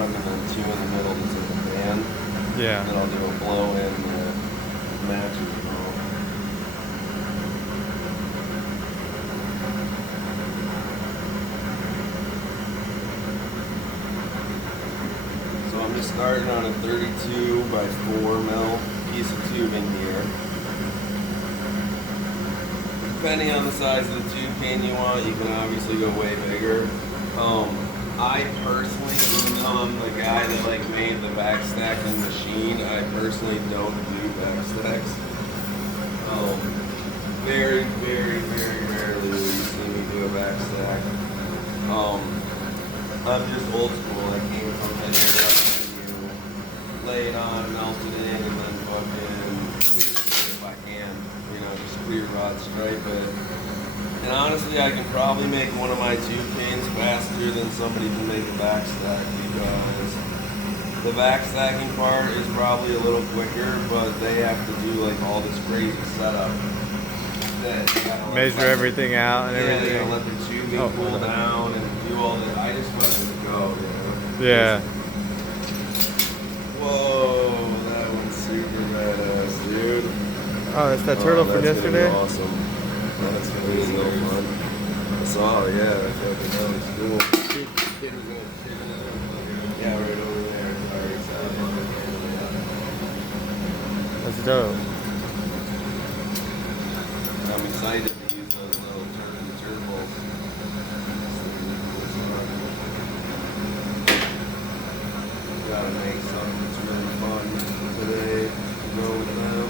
bottom and then 2 in the middle that's like a band. Yeah. And then I'll do a blow in that matches it all. So I'm just starting on a 32 by 4 mil piece of tubing here. Depending on the size of the tube cane you want, you can obviously go way bigger. I personally, even though I'm the guy that like made the backstacking machine, I personally don't do backstacks. Very, very, very rarely will you see me do a backstack. I'm just old school. I came from the era when you lay it on, melt it in, and then fucking if I can, just clear rod stripe it. And honestly, I can probably make one of my tube canes faster than somebody can make a backstack, because the backstacking part is probably a little quicker, but they have to do like all this crazy setup. Measure everything out and everything. Yeah, let the tubing cool down and do all that. I just let it go, Yeah. Whoa, that one's super badass, dude. Oh, that's that turtle from yesterday? That's gonna be awesome. That's gonna be so fun. I saw, yeah, that was cool. Yeah, right over there. That's dope. I'm excited to use those little turbos. Gotta make something that's really fun today to go with them.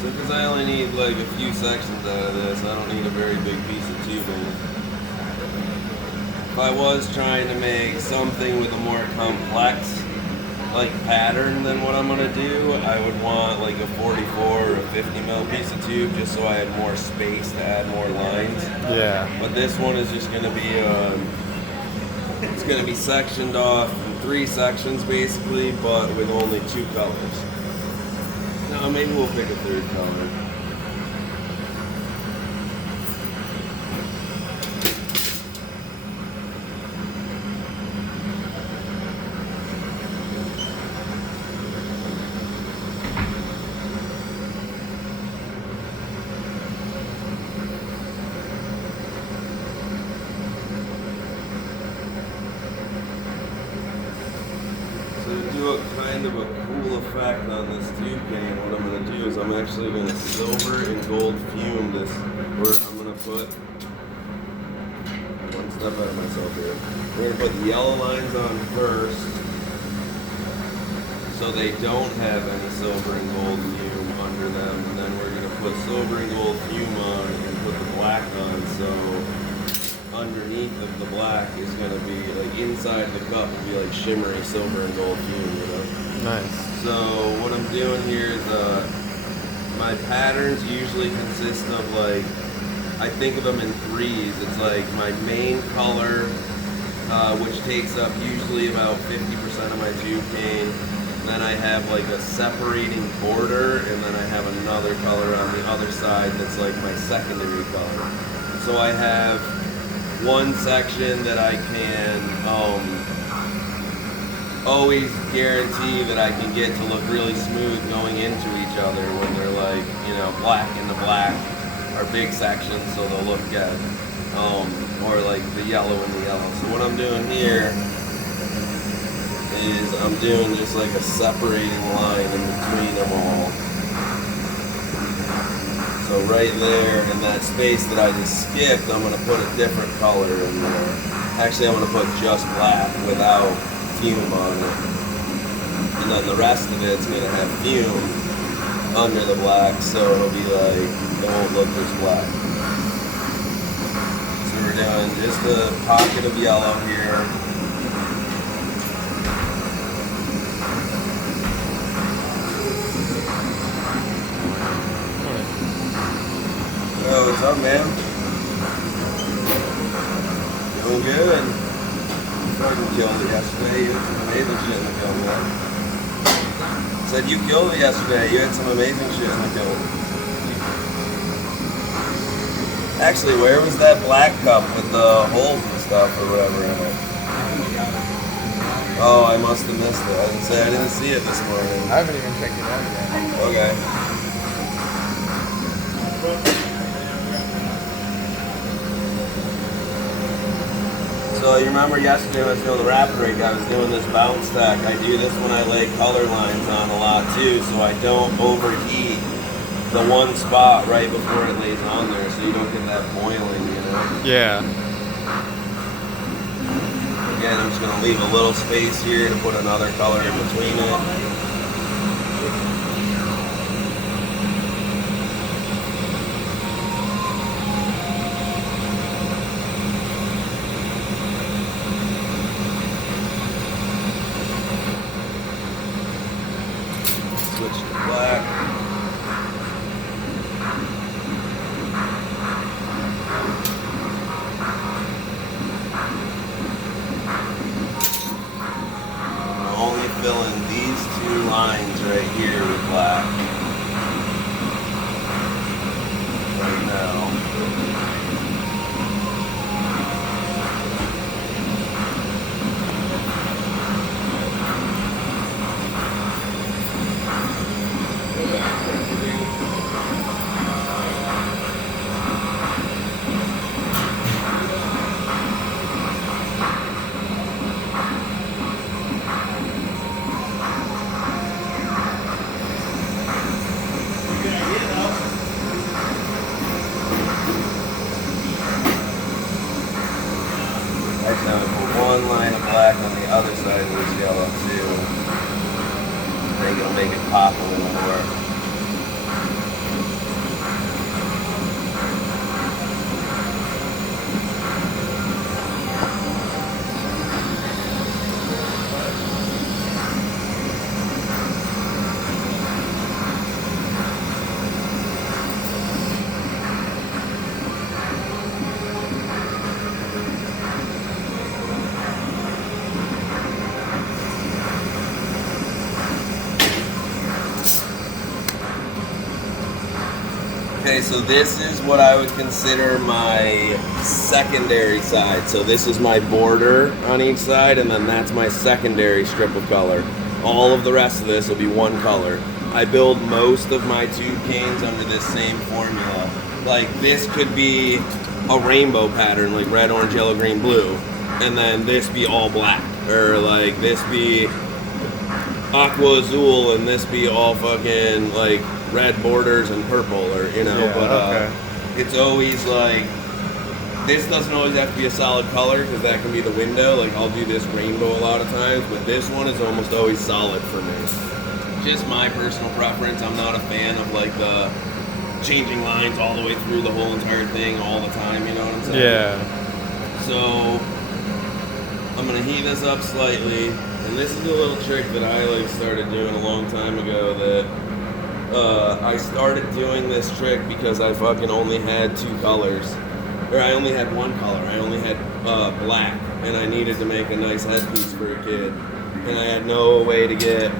Because I only need like a few sections out of this, I don't need a very big piece of tubing. If I was trying to make something with a more complex like pattern than what I'm gonna do, I would want like a 44 or a 50 mil piece of tube, just so I had more space to add more lines. Yeah. But this one is just gonna be it's gonna be sectioned off in 3 sections basically, but with only 2 colors. No, maybe we'll pick a 3rd color. So to do a kind of a cool effect on this tube cane, what I'm going to do is I'm actually going to silver and gold fume this, or I'm going to put, one step out of myself here, we're going to put the yellow lines on first, so they don't have any silver and gold fume under them, and then we're going to put silver and gold fume on and put the black on, so underneath of the black is going to be, like inside the cup will be like shimmery silver and gold fume, Nice. So what I'm doing here is my patterns usually consist of like, I think of them in 3s. It's like my main color, which takes up usually about 50% of my tube cane. Then I have like a separating border, and then I have another color on the other side that's like my secondary color. So I have one section that I can always guarantee that I can get to look really smooth going into each other when they're like, black into black are big sections, so they'll look good. Or like the yellow and the yellow. So what I'm doing here is I'm doing just like a separating line in between them all. So right there in that space that I just skipped, I'm going to put a different color in there. Actually, I'm going to put just black without fume on it. And then the rest of it's going to have fume under the black, so it'll be like, it won't look as black. So we're doing. Just a pocket of yellow here. Oh, what's up, man? Doing good. Fucking killed it yesterday. You had some amazing shit in the kiln, man. Said you killed it yesterday. You had some amazing shit in the kiln. Actually, where was that black cup with the holes and stuff or whatever in it? Oh, I must have missed it. I didn't see it this morning. I haven't even checked it out yet. Okay. So you remember yesterday when I was doing the wrap rig, I was doing this bounce stack. I do this when I lay color lines on a lot too, so I don't overheat the one spot right before it lays on there, so you don't get that boiling, you know? Yeah. Again, I'm just gonna leave a little space here to put another color in between it. Switch to black. Only fill in these two lines right here with black. Right now. Actually, I'm gonna put one line of black on the other side of this yellow too. I think it'll make it pop a little more. Okay, so this is what I would consider my secondary side. So this is my border on each side, and then that's my secondary strip of color. All of the rest of this will be one color. I build most of my tube canes under this same formula. Like this could be a rainbow pattern, like red, orange, yellow, green, blue, and then this be all black, or like this be aqua azul, and this be all fucking like red borders and purple, or you know. Yeah, but okay. It's always like, this doesn't always have to be a solid color because that can be the window. Like I'll do this rainbow a lot of times, but this one is almost always solid for me. Just my personal preference. I'm not a fan of like the changing lines all the way through the whole entire thing all the time, you know what I'm saying? Yeah. So I'm gonna heat this up slightly, and this is a little trick that I like started doing a long time ago. That I started doing this trick because I fucking only had two colors, or I only had one color. I only had black, and I needed to make a nice headpiece for a kid, and I had no way to get.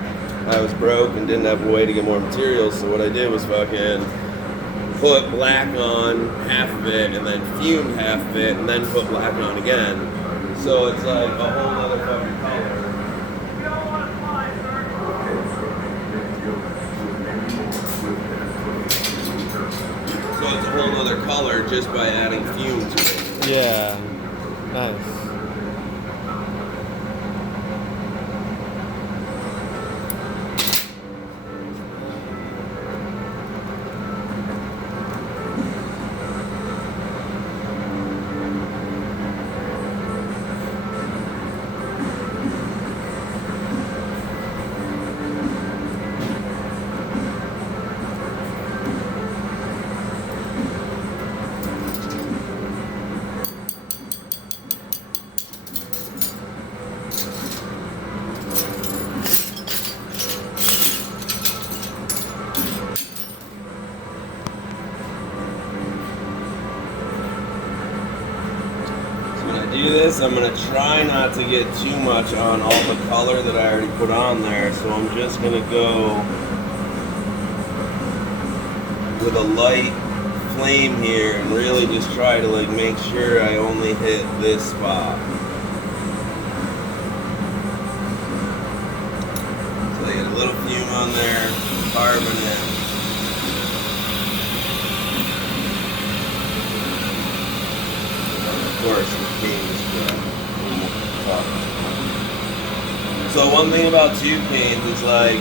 I was broke and didn't have a way to get more materials, so what I did was fucking put black on half of it, and then fumed half of it, and then put black on again. So it's like a whole other fucking color. So it's a whole other color just by adding fume to it. Yeah. Nice. do this, I'm gonna try not to get too much on all the color that I already put on there. So I'm just gonna go with a light flame here and really just try to like make sure I only hit this spot. So I get a little fume on there, carbonate. Of course, the canes tough. So one thing about tube canes is like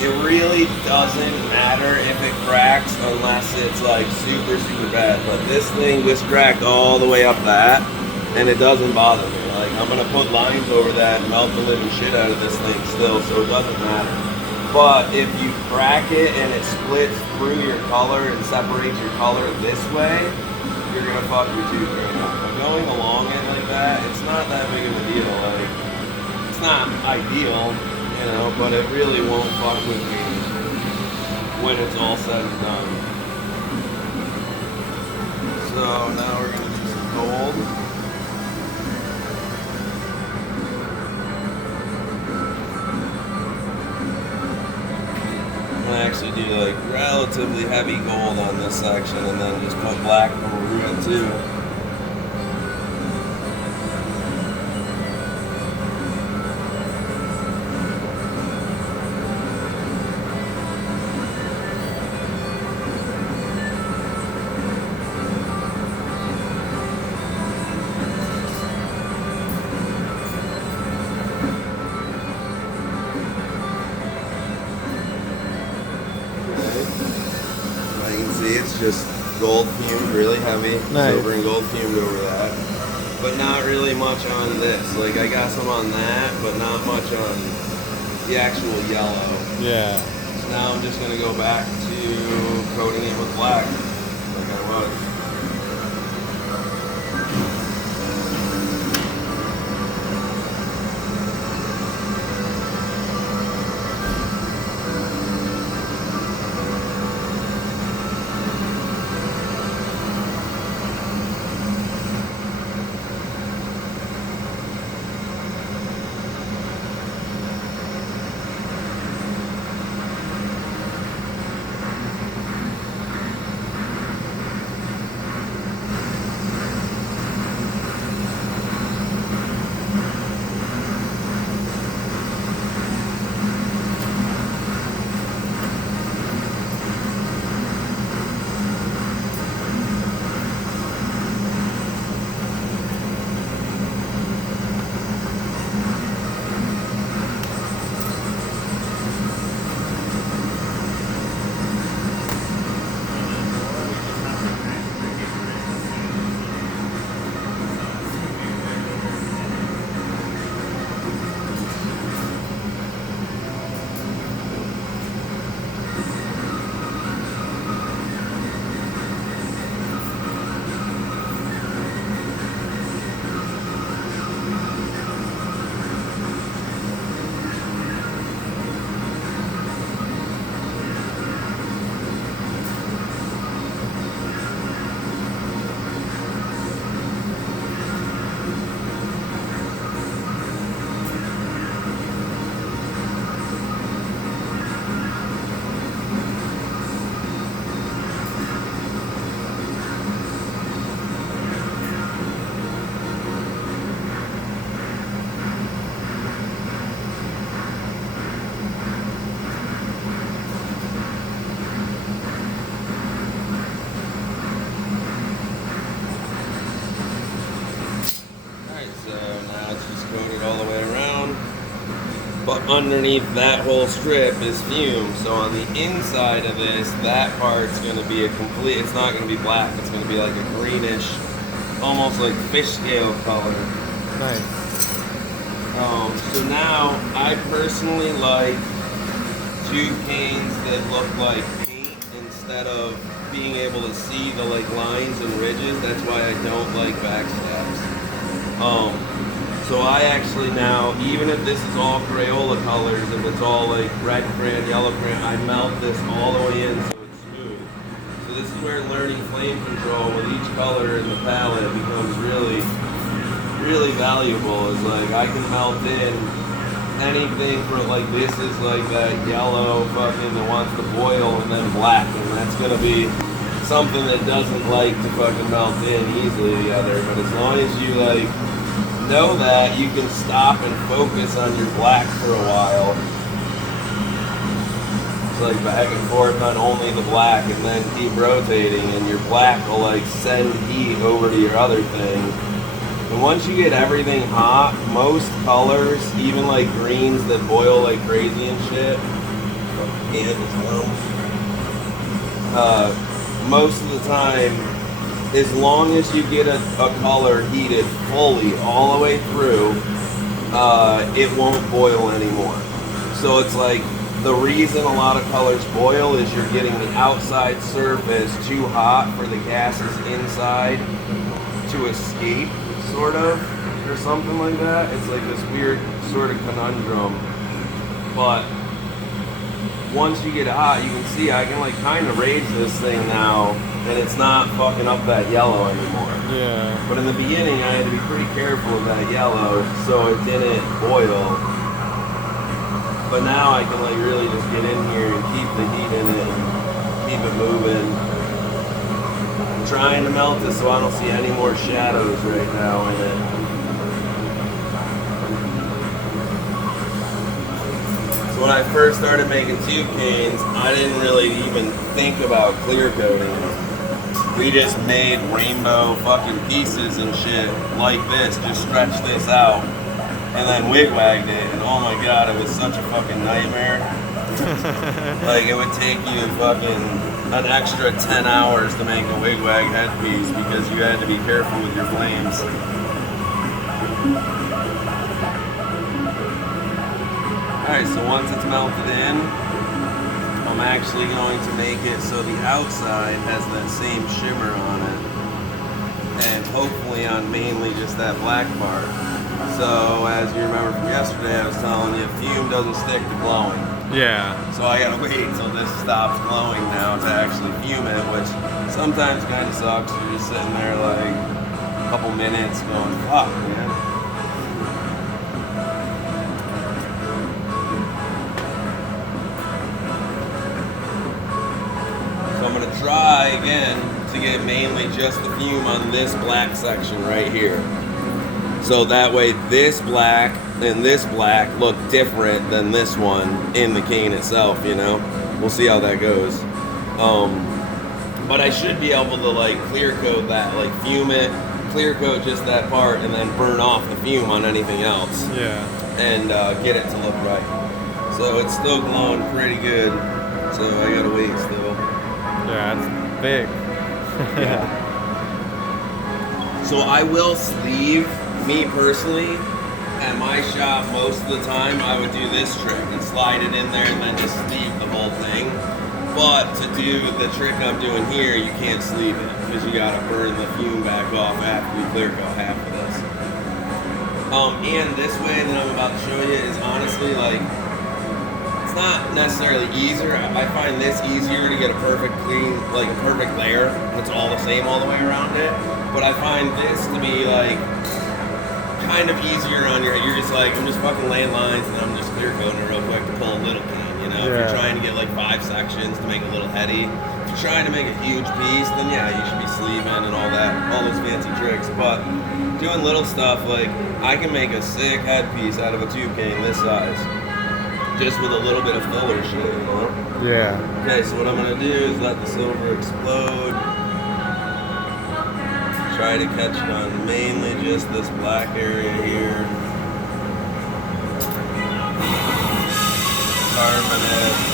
it really doesn't matter if it cracks unless it's like super bad. But this thing just cracked all the way up that, and it doesn't bother me. Like I'm gonna put lines over that and melt the living shit out of this thing still, so it doesn't matter. But if you crack it and it splits through your color and separates your color this way, you're gonna fuck your tube cane up. But going along it like that, it's not that big of a deal. Like it's not ideal, you know, but it really won't fuck with me when it's all said and done. So now we're gonna do some gold. I'm gonna actually do like relatively heavy gold on this section and then just put black over it too. It's just gold fumed, really heavy, nice. Silver and gold fumed over that, but not really much on this. Like I got some on that, but not much on the actual yellow. Yeah. So now I'm just gonna go back to coating it with black, like I was. But underneath that whole strip is fume. So on the inside of this, that part's gonna be a complete, it's not gonna be black, it's gonna be like a greenish, almost like fish scale color. Nice. So now, I personally like tube canes that look like paint instead of being able to see the like lines and ridges. That's why I don't like backstabs. So I actually now, even if this is all Crayola colors, if it's all like red crayon, yellow crayon, I melt this all the way in so it's smooth. So this is where learning flame control with each color in the palette becomes really really valuable is like I can melt in anything for like this is like that yellow fucking that wants to boil and then black, and that's gonna be something that doesn't like to fucking melt in easily together. But as long as you like know that, you can stop and focus on your black for a while. It's like back and forth on only the black and then keep rotating, and your black will like send heat over to your other thing. And once you get everything hot, most colors, even like greens that boil like crazy and shit, most of the time, as long as you get a color heated fully all the way through, it won't boil anymore. So it's like the reason a lot of colors boil is you're getting the outside surface too hot for the gases inside to escape, sort of, or something like that. It's like this weird sort of conundrum. But once you get it hot, you can see I can like kind of raise this thing now, and it's not fucking up that yellow anymore. Yeah. But in the beginning, I had to be pretty careful of that yellow so it didn't boil. But now I can like really just get in here and keep the heat in it and keep it moving. I'm trying to melt it so I don't see any more shadows right now in it. So when I first started making tube canes, I didn't really even think about clear coating. We just made rainbow fucking pieces and shit like this, just stretched this out. And then wig-wagged it, and oh my god, it was such a fucking nightmare. Like, it would take you fucking an extra 10 hours to make a wig-wag headpiece because you had to be careful with your flames. Alright, so once it's melted in, I'm actually going to make it so the outside has that same shimmer on it. And hopefully on mainly just that black part. So, as you remember from yesterday, I was telling you, fume doesn't stick to glowing. Yeah. So I gotta wait until this stops glowing now to actually fume it, which sometimes kind of sucks. You're just sitting there like a couple minutes going, fuck, man. So I'm gonna try again to get mainly just the fume on this black section right here. So that way this black and this black look different than this one in the cane itself, you know? We'll see how that goes. But I should be able to like clear coat that, like fume it, clear coat just that part, and then burn off the fume on anything else. Yeah. And get it to look right. So it's still glowing pretty good. So I gotta wait still. Yeah, it's big. Yeah. So I will sleeve. Me personally, at my shop, most of the time, I would do this trick and slide it in there and then just sleeve the whole thing. But to do the trick I'm doing here, you can't sleeve it because you gotta burn the fume back off after you clear coat half of this. And this way that I'm about to show you is honestly like, it's not necessarily easier. I find this easier to get a perfect clean, like a perfect layer that's all the same all the way around it. But I find this to be like, kind of easier on your, you're just like, I'm just fucking laying lines and I'm just clear coating it real quick to pull a little cane, you know? Yeah. If you're trying to get like 5 sections to make a little heady, if you're trying to make a huge piece, then yeah, you should be sleeving and all that, all those fancy tricks. But doing little stuff, like I can make a sick headpiece out of a tube cane this size, just with a little bit of filler shit, you know? Yeah. Okay, so what I'm gonna do is let the silver explode. Try to catch it on mainly just this black area here. Carbonate.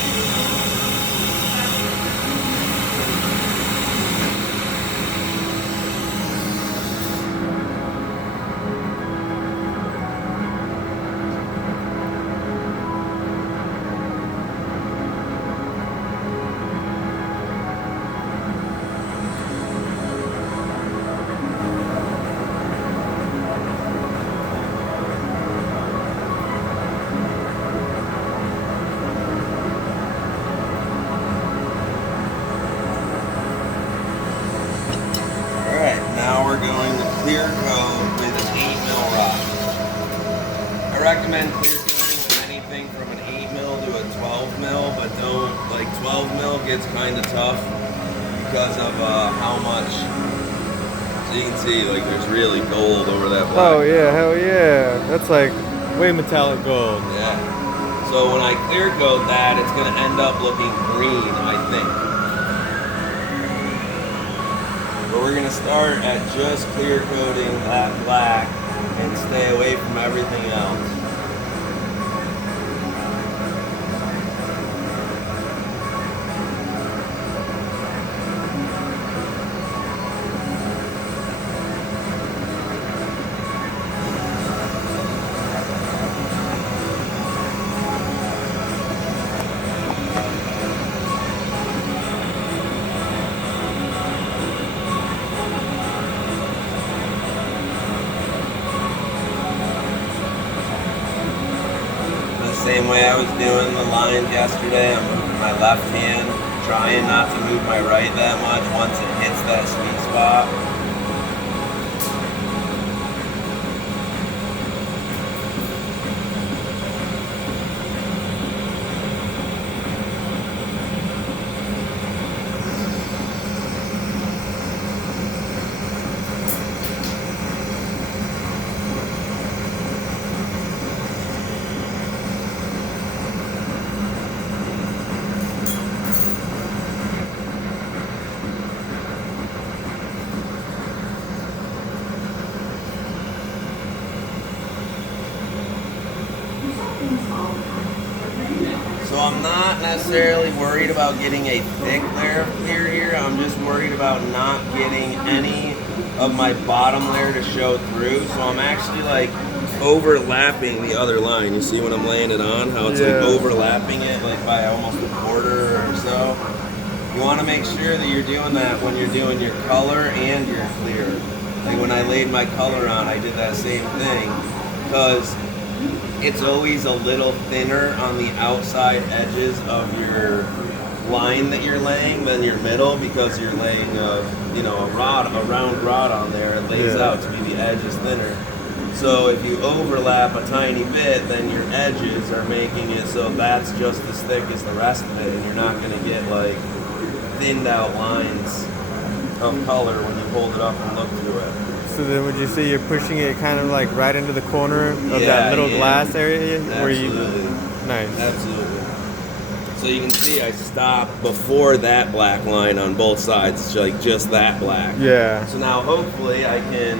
recommend clear coating with anything from an 8 mil to a 12 mil, but don't, like 12 mil gets kind of tough because of how much. So you can see, like, there's really gold over that black. Oh yeah, hell yeah. That's like way metallic gold. Yeah. So when I clear coat that, it's going to end up looking green, I think. But we're going to start at just clear coating that black and stay away from everything else. Same way I was doing the lines yesterday, I'm moving my left hand, trying not to move my right that much once it hits that sweet spot. So I'm not necessarily worried about getting a thick layer of clear here. I'm just worried about not getting any of my bottom layer to show through. So I'm actually like overlapping the other line. You see when I'm laying it on, how it's like overlapping it like by almost a quarter or so. You want to make sure that you're doing that when you're doing your color and your clear. Like when I laid my color on, I did that same thing because it's always a little thinner on the outside edges of your line that you're laying than your middle because you're laying a round rod on there. It lays out to be the edge is thinner. So if you overlap a tiny bit, then your edges are making it so that's just as thick as the rest of it, and you're not going to get like thinned out lines of color when you hold it up and look through it. So then would you say you're pushing it kind of like right into the corner of that little glass area? Absolutely. Nice. Absolutely. So you can see I stopped before that black line on both sides, like just that black. Yeah. So now hopefully I can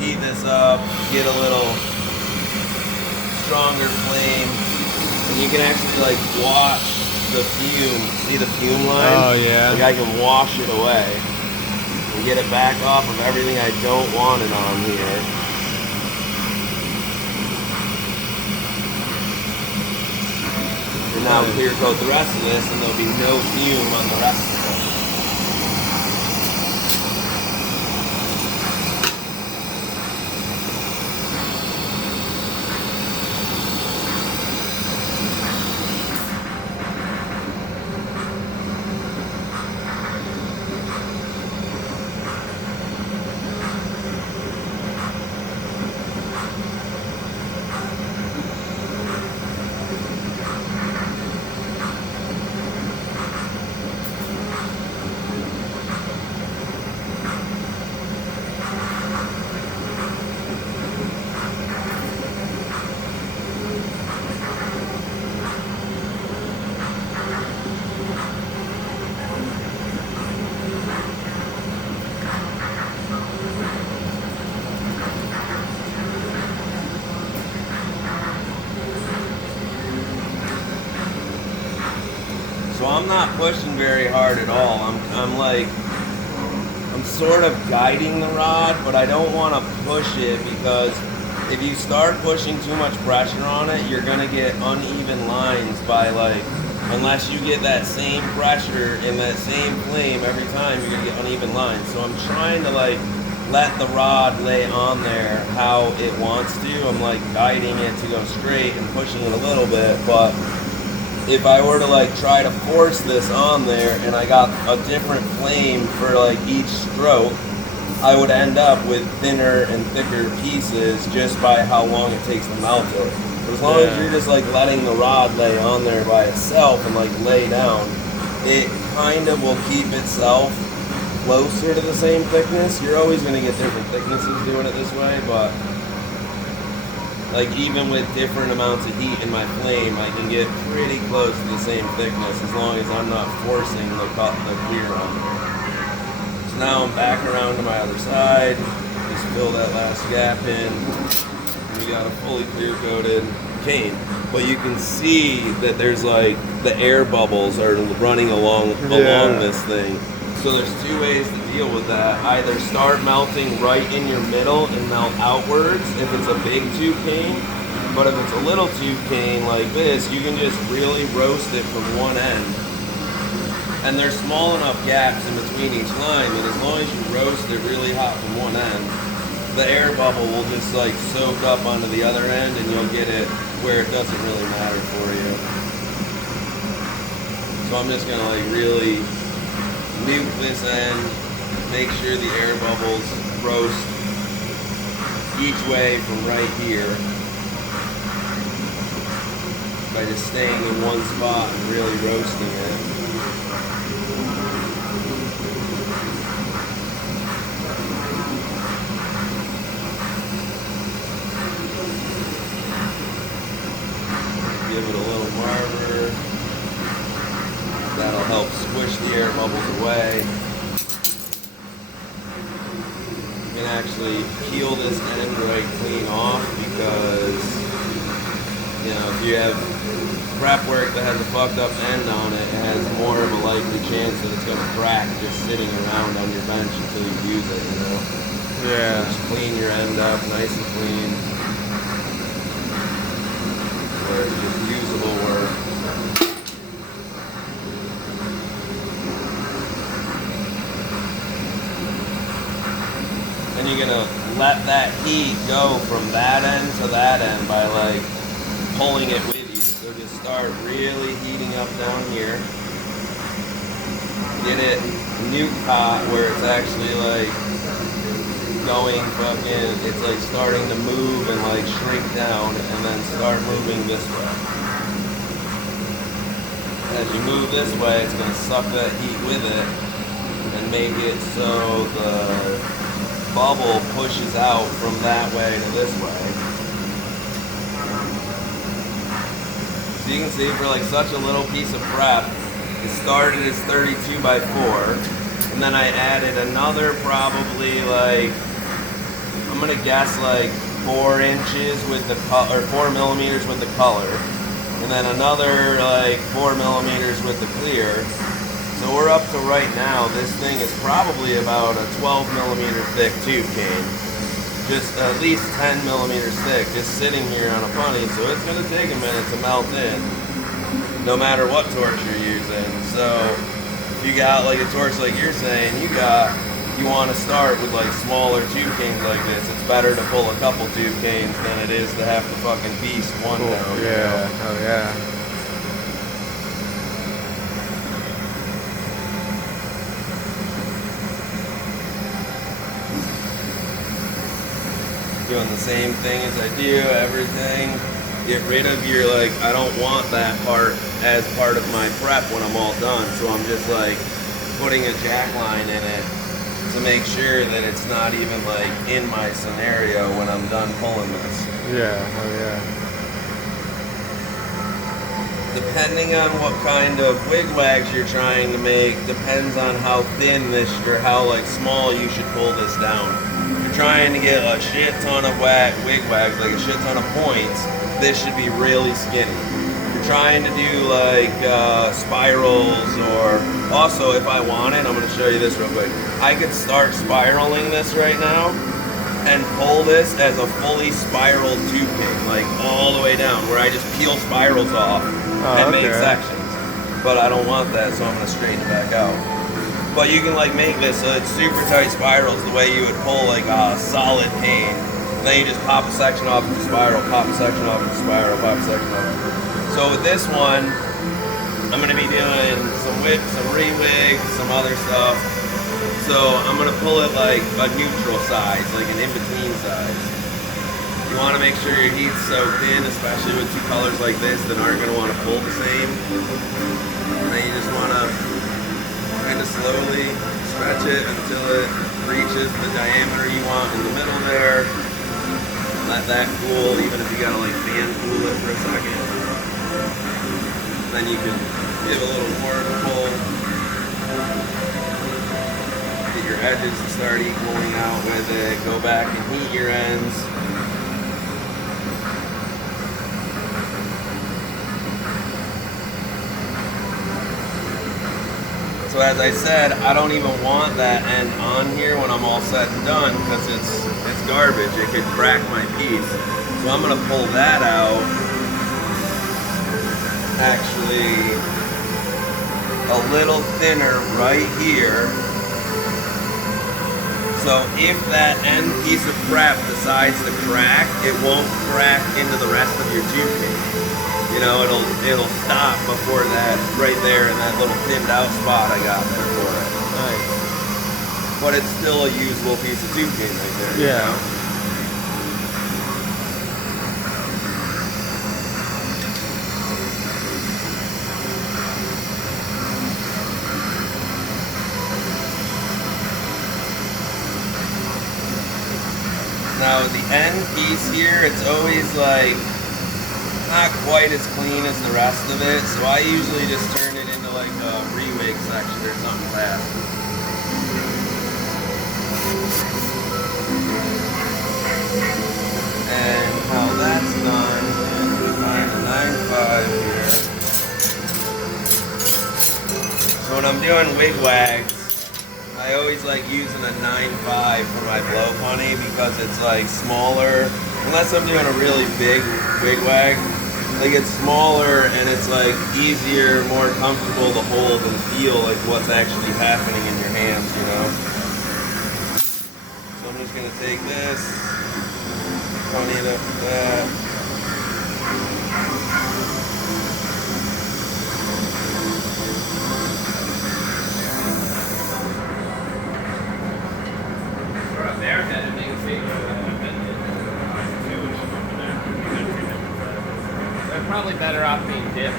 heat this up, get a little stronger flame, and you can actually like watch the fume. See the fume line? Oh yeah. Like I can wash it away and get it back off of everything I don't want it on here. And now clear coat the rest of this and there'll be no fume on the rest of it. So I'm not pushing very hard at all. I'm sort of guiding the rod, but I don't want to push it because if you start pushing too much pressure on it, you're gonna get uneven lines by unless you get that same pressure and that same flame every time, you're gonna get uneven lines. So I'm trying to let the rod lay on there how it wants to. I'm guiding it to go straight and pushing it a little bit, but if I were to try to force this on there and I got a different flame for each stroke, I would end up with thinner and thicker pieces just by how long it takes to melt it. But as long as you're just like letting the rod lay on there by itself and like lay down, it kind of will keep itself closer to the same thickness. You're always going to get different thicknesses doing it this way, but like even with different amounts of heat in my flame, I can get pretty close to the same thickness as long as I'm not forcing the clear on there. So now I'm back around to my other side, just fill that last gap in, and we got a fully clear coated cane. But you can see that there's like the air bubbles are running along this thing. So there's two ways to deal with that. Either start melting right in your middle and melt outwards if it's a big tube cane. But if it's a little tube cane like this, you can just really roast it from one end. And there's small enough gaps in between each line that as long as you roast it really hot from one end, the air bubble will just like soak up onto the other end and you'll get it where it doesn't really matter for you. So I'm just gonna like really nuke this end, make sure the air bubbles roast each way from right here by just staying in one spot and really roasting it. Give it a little marver. That'll help squish the air bubbles away. You can actually peel this end right clean off because, you know, if you have prep work that has a fucked up end on it, it has more of a likely chance that it's going to crack just sitting around on your bench until you use it, you know? Yeah. So just clean your end up nice and clean. Where it's just usable work. And you're gonna let that heat go from that end to that end by like pulling it with you. So just start really heating up down here. Get it nuke hot where it's actually like going fucking, it's like starting to move and like shrink down and then start moving this way. As you move this way, it's gonna suck that heat with it and make it so the bubble pushes out from that way to this way. So you can see for like such a little piece of prep, it started as 32 by 4, and then I added another probably like, I'm gonna guess like 4 inches with the color, or 4 millimeters with the color, and then another like 4 millimeters with the clear. So we're up to right now, this thing is probably about a 12 millimeter thick tube cane. Just at least 10 millimeters thick, just sitting here on a punny. So it's gonna take a minute to melt in, no matter what torch you're using. So if you got like a torch like you're saying, you want to start with like smaller tube canes like this. It's better to pull a couple tube canes than it is to have to fucking beast one down. Yeah, you know? oh yeah. Doing the same thing as I do, everything. Get rid of your like, I don't want that part as part of my prep when I'm all done. So I'm just like putting a jack line in it to make sure that it's not even like in my scenario when I'm done pulling this. Yeah, oh yeah. Depending on what kind of wigwags you're trying to make, depends on how thin this, or how like small you should pull this down. If you're trying to get a shit ton of wigwags, like a shit ton of points, this should be really skinny. If you're trying to do like spirals, or also if I wanted, I'm going to show you this real quick. I could start spiraling this right now and pull this as a fully spiraled tube cane, like all the way down, where I just peel spirals off and make sections. But I don't want that, so I'm going to straighten it back out. But you can like make this so it's super tight spirals the way you would pull like a solid cane. And then you just pop a section off of the spiral, pop a section off of the spiral, pop a section off. So with this one, I'm going to be doing some whip, some re-wig, some other stuff. So I'm gonna pull it like a neutral size, like an in-between size. You want to make sure your heat's soaked in, especially with two colors like this that aren't going to want to pull the same. And then you just want to kind of slowly stretch it until it reaches the diameter you want in the middle there. Let that cool, even if you got to like fan cool it for a second. Then you can give a little more of a pull. Get your edges to start equaling out with it. Go back and heat your ends. So as I said, I don't even want that end on here when I'm all set and done because it's garbage. It could crack my piece. So I'm gonna pull that out actually a little thinner right here. So if that end piece of prep decides to crack, it won't crack into the rest of your tube cake. You know, it'll stop before that right there in that little thinned out spot I got there for it. Nice. But it's still a usable piece of tube cane right there. Yeah. You know? Now the end piece here, it's always like not quite as clean as the rest of it, so I usually just turn it into like a re-wig section or something like that. And how that's done is we find a 9.5 here. So when I'm doing wig wags, I always like using a 9.5 for my blow punny because it's like smaller, unless I'm doing a really big wig wag. Like it's smaller and it's like easier, more comfortable to hold and feel like what's actually happening in your hands, you know? So I'm just gonna take this, pony it up with that. We're up there, that'd make a big They're probably better off being dipped.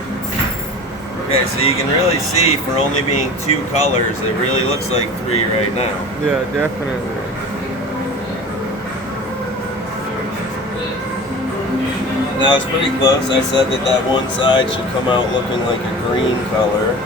Okay, so you can really see for only being two colors, it really looks like three right now. Yeah, definitely. Now it's pretty close. I said that one side should come out looking like a green color.